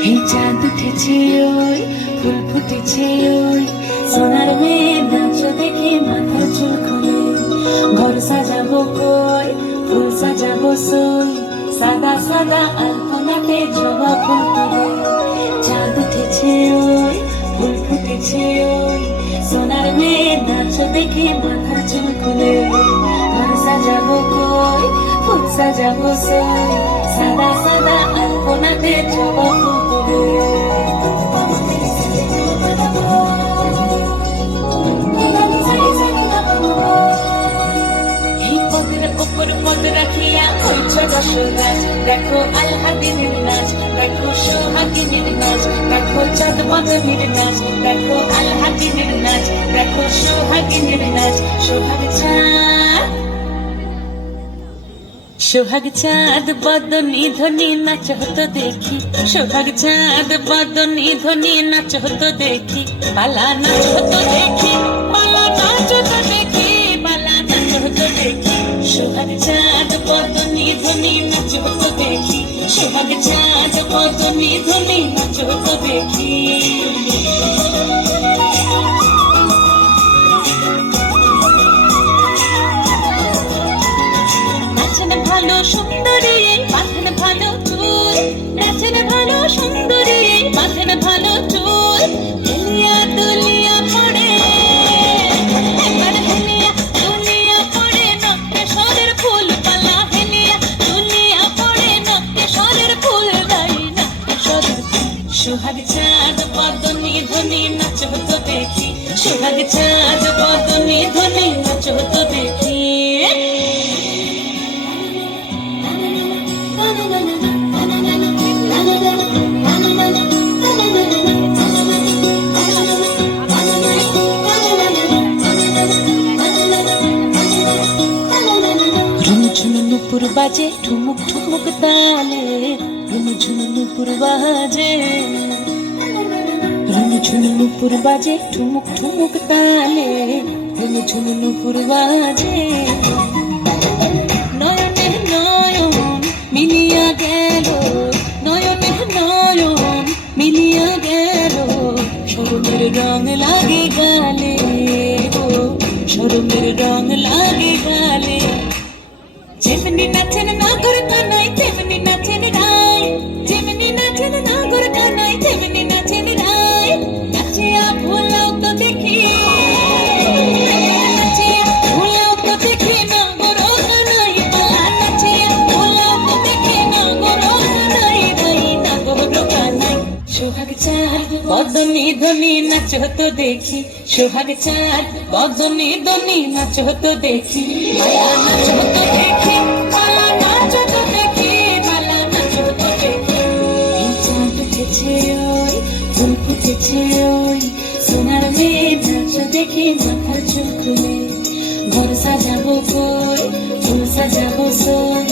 এই চাঁদ উঠেছে ওই ফুল ফুটেছে ওই সোনার মেয়ে নাচ দেখে মাথার চুল খুলে ঘর সাজাবো কই ফুল সাজাবো সই সাদা সাদা আলপনাতে জবা ফুল তুলে চাঁদ উঠেছে ওই ফুল ফুটেছে ওই সোনার মেয়ে নাচ দেখে মাথার চুল খুলে ঘর সাজাবো কই ফুল সাজাবো সই সাদা সাদা আলপনাতে জবা ফুল তুলে উপর পদ রাখিয়া হইছে দশরাজ দেখো আল্লাদিনের নাচ দেখো সোহাগিনীর নাচ দেখো চাঁদ বদনীর নাচ দেখো আল্লাদিনের নাচ দেখো সোহাগিনীর নাচ সোহাগ চাঁদ বদনী ধ্বনি নাচ হতো দেখি সোহাগ চাঁদ বদনী ধ্বনি নাচ হতো দেখি পালা নাচ হতো দেখি পালা নাচ হতো দেখি পালা নাচ হতো দেখি সোহাগ চাঁদ বদনী ধ্বনি নাচ হতো দেখি সোহাগ চাঁদ বদনী ধ্বনি নাচ হতো দেখি নাচেন ভালো সুন্দরী মাথেন ভালো চুল নাচেন ভালো সুন্দরী মাথেন ভালো চুল হেলিয়া দুলিয়া পড়ে এবার হেলিয়া দুলিয়া পড়ে নক্কে সরের ফুল পালা হেলিয়া দুলিয়া পড়ে নক্কে সরের ফুল নাই নক্কে সরের সোহাগ চাঁদ বদনী ধ্বনি নাচ হতো দেখি সোহাগ চাঁদ বদনী ধ্বনি নাচ হতো দেখি নুপুর বাজে ঠুমুক ঠুমুক তালে ঝুনু নুপুর বাজে ঝুনু নুপুর বাজে ঠুমুক ঠুমুক তালে ঝুনু নুপুর বাজে নয়নে নয়ন মিলিয়া গেল নয়নে নয়ন মিলিয়া গেল শরমের রং লাগে গালে গো শরমের রং লাগে গালে যেমনি নাচেন নাগর কানাই তেমনি নাচেন রায় যেমনি নাচেন নাগর কানাই তেমনি নাচেন রায় নাচিয়া ভোলাও তো দেখি নাচিয়া ভোলাও তো দেখি নাগর কানাই পালা নাচিয়া ভোলাও তো দেখি নাগর কানাই রাই নাগর কানাই সোহাগ চাঁদ বদনী ধ্বনি নাচ হতো দেখি সোহাগ চাঁদ বদনী ধ্বনি নাচ হতো দেখি মায়া নাচ হতো দেখি পালা নাচ হতো দেখি পালা নাচ হতো দেখি এই চাঁদ উঠেছে ওই ফুল ফুটেছে ওই সোনার মেয়ে নাচ দেখি মাথার চুল খুলে ঘর সাজাবো কই ফুল সাজাবো সই